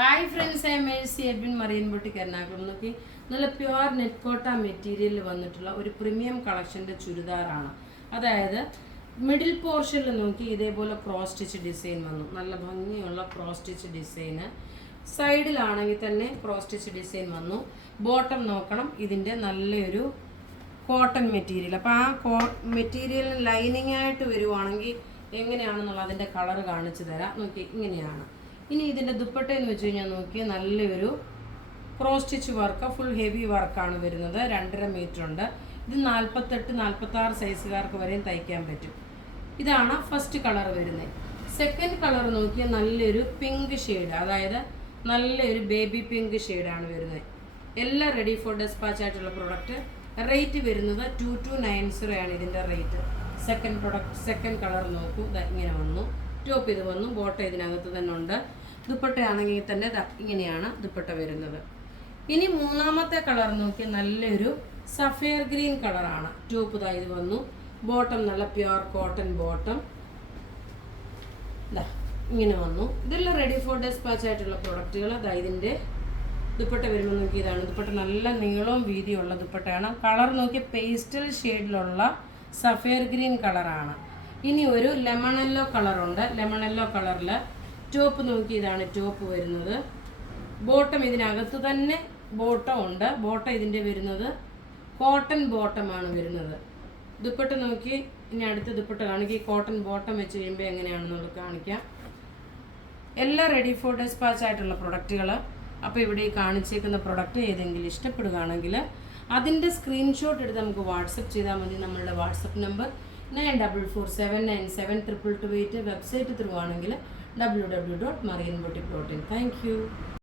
Hi friends, I M Mercy Edwin marine boutique Ernakulam. നോക്കി, നല്ല pure net കോട്ട മെറ്റീരിയലിൽ വന്നിട്ടുള്ള ഒരു പ്രീമിയം കളക്ഷൻ്റെ ചുരിദാറാണ്. അതായത് മിഡിൽ പോർഷനിൽ നോക്കി ഇതേപോലെ ക്രോസ് സ്റ്റിച്ച് ഡിസൈൻ വന്നു. നല്ല ഭംഗിയുള്ള ക്രോസ് സ്റ്റിച്ച് ഡിസൈന്. സൈഡിലാണെങ്കിൽ തന്നെ ക്രോസ് സ്റ്റിച്ച് ഡിസൈൻ വന്നു. ബോട്ടം നോക്കണം, ഇതിൻ്റെ നല്ലൊരു കോട്ടൺ മെറ്റീരിയൽ. അപ്പോൾ ആ മെറ്റീരിയലിന് ലൈനിങ് ആയിട്ട് വരുവാണെങ്കിൽ എങ്ങനെയാണെന്നുള്ള അതിൻ്റെ കളർ കാണിച്ചു തരാം. നോക്കി, ഇങ്ങനെയാണ്. ഇനി ഇതിൻ്റെ ദുപ്പട്ട എന്ന് വെച്ച് കഴിഞ്ഞാൽ നോക്കി, നല്ലൊരു cross stitch work, full heavy വർക്കാണ് വരുന്നത്. 2.5 മീറ്റർ ഉണ്ട്. ഇത് 48-46 സൈസുകാർക്ക് വരെയും തയ്ക്കാൻ പറ്റും. ഇതാണ് ഫസ്റ്റ് കളർ വരുന്നത്. സെക്കൻഡ് കളർ നോക്കിയാൽ നല്ലൊരു പിങ്ക് ഷെയ്ഡ്, അതായത് നല്ലൊരു ബേബി പിങ്ക് ഷെയ്ഡാണ് വരുന്നത്. എല്ലാം റെഡി ഫോർ ഡെസ്പാച്ച് ആയിട്ടുള്ള പ്രൊഡക്റ്റ്. റേറ്റ് വരുന്നത് 2290 ആണ് ഇതിൻ്റെ റേറ്റ്. സെക്കൻഡ് കളർ നോക്കൂ, ഇങ്ങനെ വന്നു. ടോപ്പ് ഇത് വന്നു, ബോട്ടം ഇതിനകത്ത് തന്നെ ഉണ്ട്. ദുപ്പട്ടയാണെങ്കിൽ തന്നെ ഇങ്ങനെയാണ് ദുപ്പട്ട വരുന്നത്. ഇനി മൂന്നാമത്തെ കളർ നോക്കി, നല്ലൊരു സഫയർ ഗ്രീൻ കളറാണ്. ടോപ്പ് ഇത് വന്നു, ബോട്ടം നല്ല പ്യുവർ കോട്ടൺ ബോട്ടം ഇങ്ങനെ വന്നു. ഇതെല്ലാം റെഡി ഫോർ ഡെസ്പാച്ച് ആയിട്ടുള്ള പ്രൊഡക്റ്റുകൾ. ഇതിൻ്റെ ദുപ്പട്ട വരുമ്പോൾ നോക്കി, ഇതാണ് ദുപ്പട്ട. നല്ല നീളവും വീതിയുള്ള ദുപ്പട്ടയാണ്. കളർ നോക്കി പേസ്റ്റൽ ഷെയ്ഡിലുള്ള സഫയർ ഗ്രീൻ കളറാണ്. ഇനി ഒരു ലെമൺ യെല്ലോ കളറുണ്ട്. ലെമൺ യെല്ലോ കളറിൽ ടോപ്പ് നോക്കി, ഇതാണ് ടോപ്പ് വരുന്നത്. ബോട്ടം ഇതിനകത്ത് തന്നെ ബോട്ടം ഉണ്ട്. ബോട്ടം ഇതിൻ്റെ വരുന്നത് കോട്ടൺ ബോട്ടമാണ് വരുന്നത്. ദുപ്പട്ട നോക്കി, ഇനി അടുത്ത ദുപ്പട്ട കാണിക്കുക. കോട്ടൺ ബോട്ടം വെച്ച് കഴിയുമ്പോൾ എങ്ങനെയാണെന്നുള്ളത് കാണിക്കാം. എല്ലാം റെഡി ഫോർ ഡെസ്പാച്ച് ആയിട്ടുള്ള പ്രൊഡക്റ്റുകൾ. അപ്പോൾ ഇവിടെ ഈ കാണിച്ചേക്കുന്ന പ്രൊഡക്റ്റ് ഏതെങ്കിലും ഇഷ്ടപ്പെടുകയാണെങ്കിൽ അതിൻ്റെ സ്ക്രീൻഷോട്ട് എടുത്ത് നമുക്ക് വാട്സപ്പ് ചെയ്താൽ മതി. നമ്മളുടെ വാട്സപ്പ് നമ്പർ 9447972228. വെബ്സൈറ്റ് ത്രൂ ആണെങ്കിൽ www.marianboutique.in. Thank you.